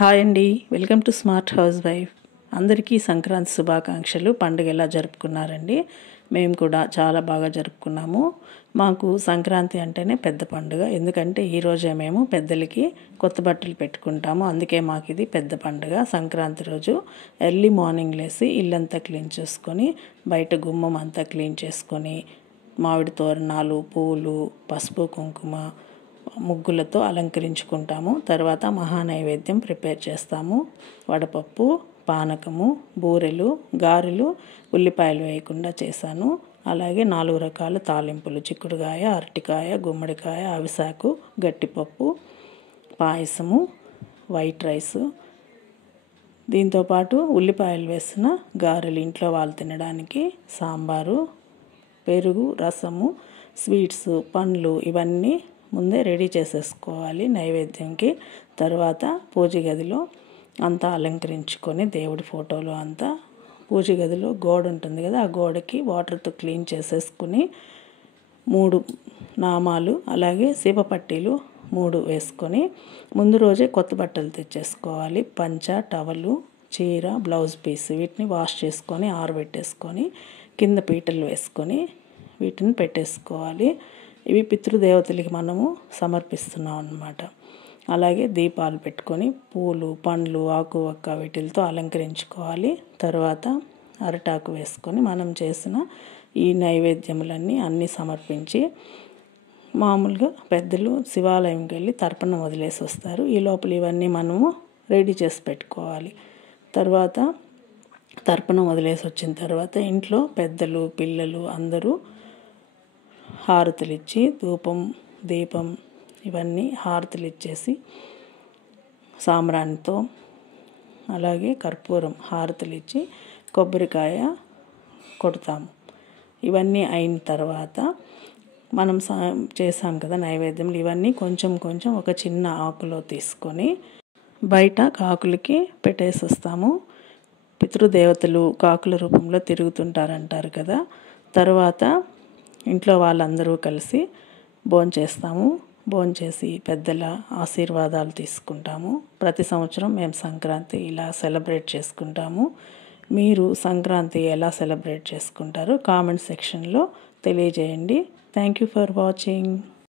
Hi అండి, welcome to smart house wife. అందరికీ సంక్రాంతి శుభాకాంక్షలు. పండుగ ఎలా జరుపుకున్నారండి? మేము కూడా చాలా బాగా జరుపుకున్నాము. మాకు సంక్రాంతి అంటేనే పెద్ద పండుగ, ఎందుకంటే ఈరోజే మేము పెద్దలకి కొత్త బట్టలు పెట్టుకుంటాము. అందుకే మాకు ఇది పెద్ద పండుగ. సంక్రాంతి రోజు ఎర్లీ మార్నింగ్ లేసి ఇల్లంతా క్లీన్ చేసుకొని, బయట గుమ్మం అంతా క్లీన్ చేసుకొని, మామిడి తోరణాలు, పూలు, పసుపు, కుంకుమ, ముగ్గులతో అలంకరించుకుంటాము. తర్వాత మహానైవేద్యం ప్రిపేర్ చేస్తాము. వడపప్పు, పానకము, బూరెలు, గారెలు ఉల్లిపాయలు వేయకుండా చేశాను. అలాగే 4 రకాల తాలింపులు: చిక్కుడుకాయ, అరటికాయ, గుమ్మడికాయ, అవిసాకు, గట్టిపప్పు, పాయసము, వైట్ రైసు. దీంతోపాటు ఉల్లిపాయలు వేసిన గారెలు ఇంట్లో వాళ్ళు తినడానికి, సాంబారు, పెరుగు, రసము, స్వీట్స్, పండ్లు ఇవన్నీ ముందే రెడీ చేసేసుకోవాలి నైవేద్యంకి. తర్వాత పూజ గదిలో అంతా అలంకరించుకొని, దేవుడి ఫోటోలు అంతా పూజ గదిలో గోడ ఉంటుంది కదా, ఆ గోడకి వాటర్తో క్లీన్ చేసేసుకుని 3 నామాలు అలాగే శివపట్టీలు 3 వేసుకొని ముందు రోజే కొత్త బట్టలు తెచ్చేసుకోవాలి. పంచ, టవలు, చీర, బ్లౌజ్ పీస్ వీటిని వాష్ చేసుకొని ఆరబెట్టేసుకొని కింద పీటలు వేసుకొని వీటిని పెట్టేసుకోవాలి. ఇవి పితృదేవతలకి మనము సమర్పిస్తున్నాం అన్నమాట. అలాగే దీపాలు పెట్టుకొని పూలు, పండ్లు, ఆకు వక్క వీటితో అలంకరించుకోవాలి. తర్వాత అరటాకు వేసుకొని మనం చేసిన ఈ నైవేద్యములన్నీ అన్నీ సమర్పించి, మామూలుగా పెద్దలు శివాలయంకి వెళ్ళి తర్పణం వదిలేసి వస్తారు. ఈ లోపల ఇవన్నీ మనము రెడీ చేసి పెట్టుకోవాలి. తర్వాత తర్పణం వదిలేసి వచ్చిన తర్వాత ఇంట్లో పెద్దలు, పిల్లలు అందరూ హారతులు ఇచ్చి, ధూపం, దీపం ఇవన్నీ హారతులు ఇచ్చేసి, సాంబ్రాణితో అలాగే కర్పూరం హారతులు ఇచ్చి కొబ్బరికాయ కొడతాము. ఇవన్నీ అయిన తర్వాత మనం చేసాం కదా నైవేద్యం, ఇవన్నీ కొంచెం కొంచెం ఒక చిన్న ఆకులో తీసుకొని బయట కాకులకి పెట్టేసి వస్తాము. పితృదేవతలు కాకుల రూపంలో తిరుగుతుంటారంటారు కదా. తర్వాత ఇంట్లో వాళ్ళందరూ కలిసి భోంచేస్తాము. భోంచేసి పెద్దల ఆశీర్వాదాలు తీసుకుంటాము. ప్రతి సంవత్సరం మేము సంక్రాంతి ఇలా సెలబ్రేట్ చేసుకుంటాము. మీరు సంక్రాంతి ఎలా సెలబ్రేట్ చేసుకుంటారో కామెంట్ సెక్షన్లో తెలియజేయండి. Thank you for watching.